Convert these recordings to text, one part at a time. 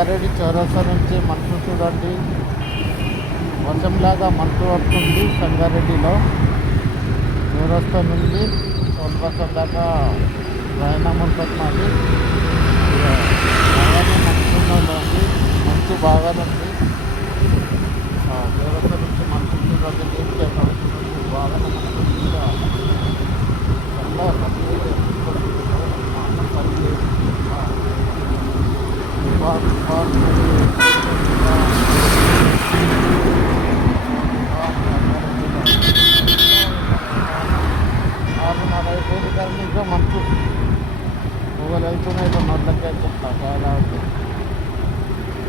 సంగారెడ్డి చౌరస్తా నుంచి మంచు చూడండి, వర్షంలాగా మంచు పడుతుంది. సంగారెడ్డిలో చౌరస్తా నుండి చౌరస్తా దాకా ప్రయాణం ఉంటుంది. మాది బాగానే మంచున్నది, మంచు బాగానే ఉంది. చౌరస్తా నుంచి మంచు చూడండి, నీటికి బాగానే మంచు ఇంకా మంచు మొగలు వెళ్తున్నాయి. నోట్లకి చెప్తా చాలా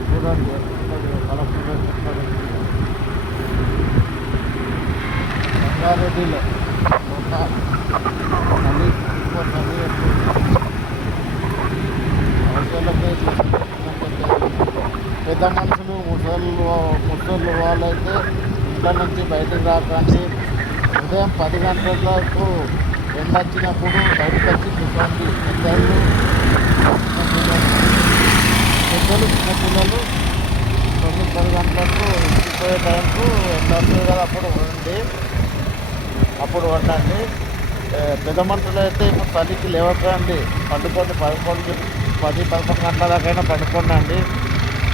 చూడండి, కలెక్టర్ చెప్తారు. సంగారెడ్డిలో నది పెద్ద మనుషులు ముసళ్ళు వాళ్ళైతే ఇంట్లో నుంచి బయటకు రాకండి. ఉదయం 10 గంటలకు ఎండ వచ్చినప్పుడు బయటకు వచ్చి కూర్చోండి. పెద్దలు చిన్నపిల్లలు 9-10 గంటలకు ఇంటిపోయే టైంకు ఎండ వస్తుంది కదా, అప్పుడు వండండి. పెద్ద మనుషులు అయితే ఇప్పుడు చలికి లేవకండి, పండుకోండి. 10-11 గంటల దాకైనా పండుకోండి.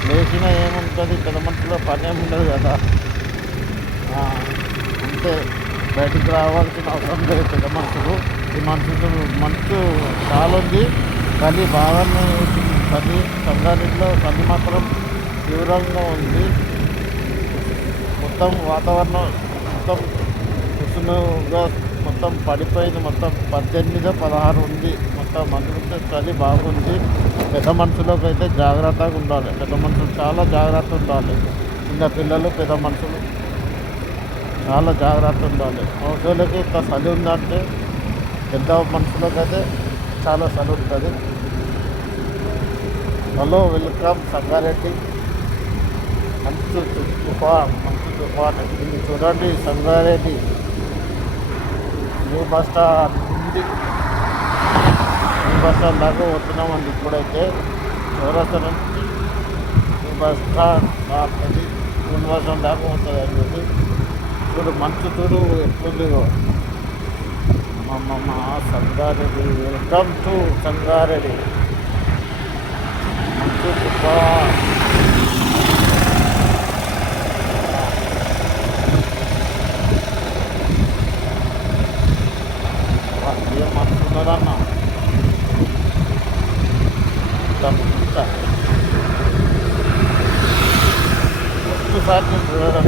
లేచినా ఏముంటుంది, పెద్ద మనుషులో పని ఏమి ఉండదు కదా. అంతే, బయటికి రావాల్సిన అవసరం లేదు పెద్ద మనుషులు. ఈ మంచు చాలా ఉంది, చలి బాగానే చలి. సంగారెడ్డిలో చలి మాత్రం తీవ్రంగా ఉంది. మొత్తం వాతావరణం మొత్తం కుసునుగా మొత్తం పడిపోయింది. మొత్తం 18-16 ఉంది. మొత్తం అందుకుంటే చలి బాగుంది. పెద్ద మనుషులకు అయితే జాగ్రత్తగా ఉండాలి. పెద్ద మనుషులు చాలా జాగ్రత్త ఉండాలి. చిన్న పిల్లలు, పెద్ద మనుషులు చాలా జాగ్రత్త ఉండాలి. మనుషులకి ఇంత చలి ఉందంటే పెద్ద మనుషులకు అయితే చాలా చలి ఉంటుంది. Hello, welcome Sangareddy. మంచు తుఫాన్ ఇది చూడండి. సంగారెడ్డి న్యూ బస్ స్టాండ్ ఉంది. న్యూ బస్ స్టాండ్ దాకా వస్తున్నామండి. ఇప్పుడైతే చౌరస్తా నుంచి న్యూ బస్ స్టాండ్ దాకా న్యూ బస్ స్టాండ్ దాకా వస్తుంది అని చెప్పి చూడు, మంచు చూడు ఎట్లుందిగో. మా సంగారెడ్డి, వెల్కమ్ టు సంగారెడ్డి. మంచు తుఫాన్ ఏమనుకున్నారన్న ఒక్కసారి నేను చూడడం